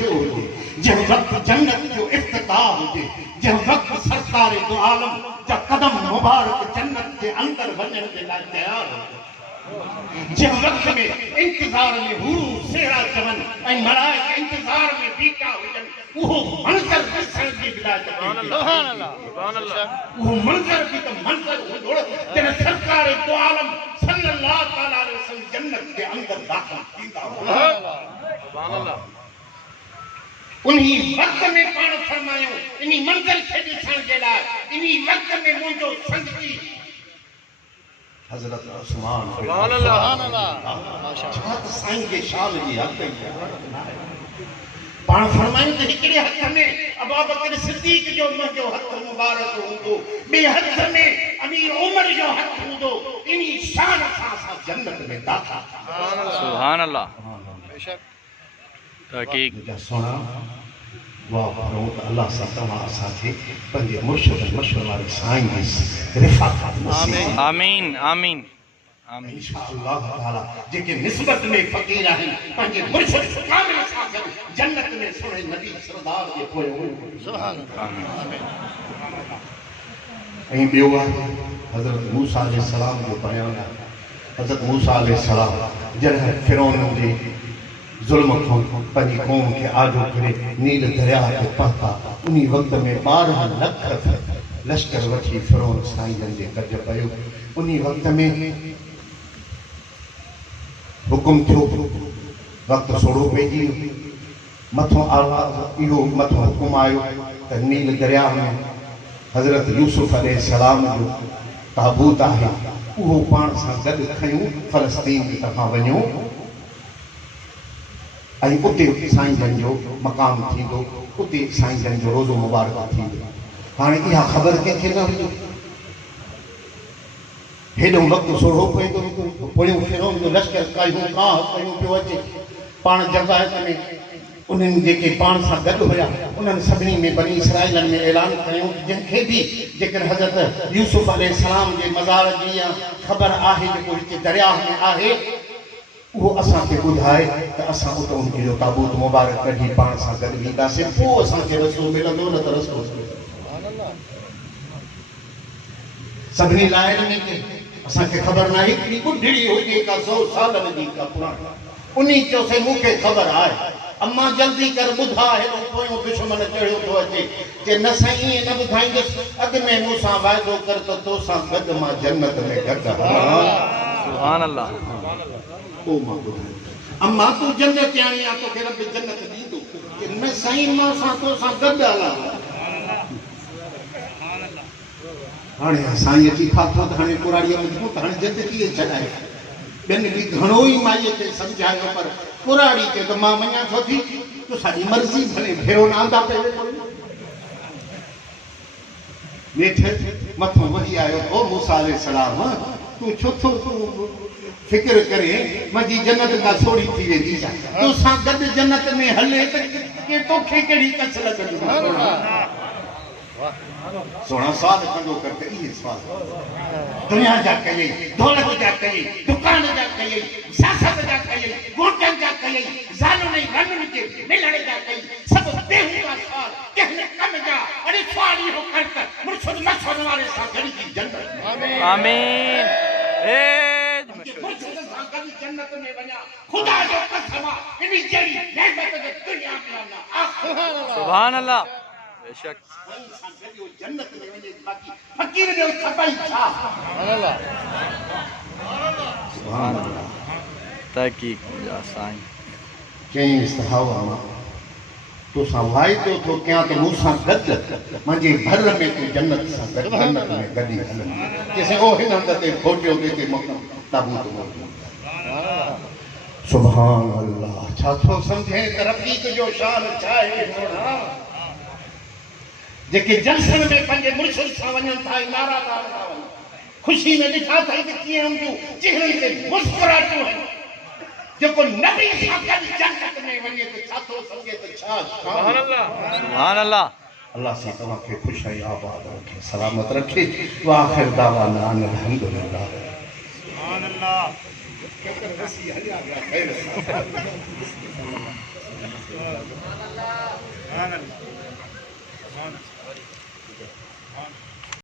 थियो हुजे, जंहिं वक़्तु जन्नत जो इफ्तिताह हुजे, जंहिं वक़्तु सरकार दो आलम जा कदम मुबारक जन्नत जे अंदर वञण जे लाइ तयार हुजे, जंहिं वक़्त में इंतज़ार में हूर सेड़ा चवनि ऐं मलाइक इंतज़ार में बीठा हुजनि, उहो मंज़र ॾिसण जी विलायत उहो मंज़र बि त मंज़र हूंदो जॾहिं सरकार दो आलम सल्लल्लाहु तआला अलैहि वसल्लम जन्नत जे अंदर दाख़िल थींदा हुआ। उन्हीं वक़्त में पाण फरमायूं इन्हीं मंज़र खे ॾिसण जे लाइ इन्हीं वक़्त में मुंहिंजो संगती हज़रत उस्मान सुभान अल्लाह छा त साईं जे शान जी हद पाण फरमायूं त हिकिड़े हथ में अबू बकर सिद्दीक़ जो मुंहिंजो हथ मुबारक हूंदो, ॿिए हथ में अमीर उमर जो हथ हूंदो, इन्हीं शान सां असां जन्नत में दाख़िल सुभान अल्लाह बेशक तहक़ीक़ सोना वाह करूं त अल्लाह सां तव्हां असांखे पंहिंजे मुर्शिद मशहूर वारे साईं जी रिफ़ात आमीन आमीन आमीन आमीन इंशाअल्लाह ताला जेके निस्बत में फ़कीर आहिनि पंहिंजे मुर्शिद कामिल सां गॾु जन्नत में सुणे नबी सरदार जे पोइ सुभान अल्लाह ऐं ॿियो आहे हज़रत मूसा अलैहिस्सलाम जो बयान आहे। हज़रत मूसा अलैहिस्सलाम जॾहिं फिरौन जे ज़ुल्म खां पंहिंजी क़ौम खे आजो करे नील दरिया ते पहुता, उन वक़्त में 12 लख लश्कर वठी फिरौन साईं जे गॾु पियो। उन वक़्त में हुकुम थियो, वक़्तु सोढ़ो पइजी वियो, मथों आवाज़ इहो मथों हुकुम आयो त नील दरिया में हज़रत यूसुफ अलैहिस्सलाम जो ताबूत आहे, उहो पाण सां गॾु खयूं फ़लस्तीन जी तरफ़ां वञूं ऐं उते साईं जन जो मक़ाम थींदो, उते साईं जन जो रोज़ो मुबारक थींदो। हाणे इहा ख़बर कंहिंखे न हुई, हेॾो वक़्तु सोढ़ो पए थो, पोयों फिरौन जो लश्कर कयूं पियो अचे, पाण जॻह में उन्हनि जेके पाण सां गॾु हुया उन्हनि सभिनी में बनी इसराइलनि में ऐलान कयूं जंहिंखे बि जेकर हज़रत यूसुफ अलैहिस्सलाम जे मज़ार जी या ख़बर आहे जेको हिते दरिया में आहे, उहो असांखे ॿुधाए त असां उते उनखे जो ताबूत मुबारक कढी पाण सां गॾु वेंदासीं, पोइ असांखे रस्तो मिलंदो न त रस्तो सभिनी लाइनि में असांखे ख़बर न आहे। हिकिड़ी ॿुढड़ी हुजे का 100 सालनि जी का पुराणी, उन चयोसीं मूंखे ख़बर आहे, अम्मा जल्दी कर ॿुधा, हेॾो पोयों दुश्मन चढ़ियो थो अचे कि न साईं ईअं न ॿुधाईंदुसि, अॻु में मूंसां वाइदो कर त तोसां गॾु मां जन्नत में गॾु सुभान अल्लाह। पोइ मां ॿुधायो अम्मा तूं जन्नत आई आहे, तोखे रब जन्नत ॾींदो, न साईं मां तोसां गॾु हलां। हाणे साईं अची फाथो त हाणे कुराड़ीअ मज़बूत, हाणे जद कीअं छॾाए, ॿियनि बि घणो ई माईअ खे सम्झायो, पर कुराड़ी खे त मां मञा थो थी, तुंहिंजी मर्ज़ी भले फेरो न आंदा पे वेठे मथों वही आयो। ओ मूसा अलैहिस्सलाम तूं छो थो फिक्र करे, मुंहिंजी जन्नत का सोड़ी थी वेंदी, तोसां गॾु जन्नत में हले त के तोखे कहिड़ी कस लॻंदी। सोना सवाल कंदो करते इहे सवाल दुनिया जा कई, दौलत जा कई, दुकान जा कई, सियासत जा कई, वोटन जा कई, ज़ालुनि रंगनि के मिलण जा कई, सब बेहुदा सवाल कहने कम जा। अरे सवाल इहो कर त मुर्शिद मशहूर वारे सां गॾु जी जन्नत आमीन मुर्शिद सां गॾु जन्नत में वञा, खुदा जो कसम इन जहिड़ी नेमत जे दुनिया में न सुभान अल्लाह बेशक जन्नत में वञे, बाक़ी फकीर जो खपाई छा सुभान अल्लाह तहक़ीक़ जा साईं चई सहावा तोसां वाइदो थो कयां त मूंसां गॾु मुंहिंजे घर में तूं जन्नत सां गॾु जन्नत में गॾी हलंदी, जैसे ओ हिन हंध ते फोटियो ते ताबूत सुभान अल्लाह। छा थो सम्झे त रफ़ीक जो शान छा आहे, जेके जलसन में पंहिंजे मुर्शिद सां वञनि था, नारा था वञनि, ख़ुशी में ॾिठा अथई त कीअं हुंदियूं चेहरनि ते मुस्कुराहटूं आहिनि। जेको नबी सां गॾु जन्नत में वञे त छा थो सम्झे त छा सुभान अल्लाह सुभान अल्लाह। अल्लाह से तव्हांखे ख़ुशि ऐं आबाद रखे, सलामत रखे। व आख़िर दावाना अल्हम्दुलिल्लाह सुभान अल्लाह। सुभान अल्लाह। सुभान अल्लाह। सुभान अल्लाह।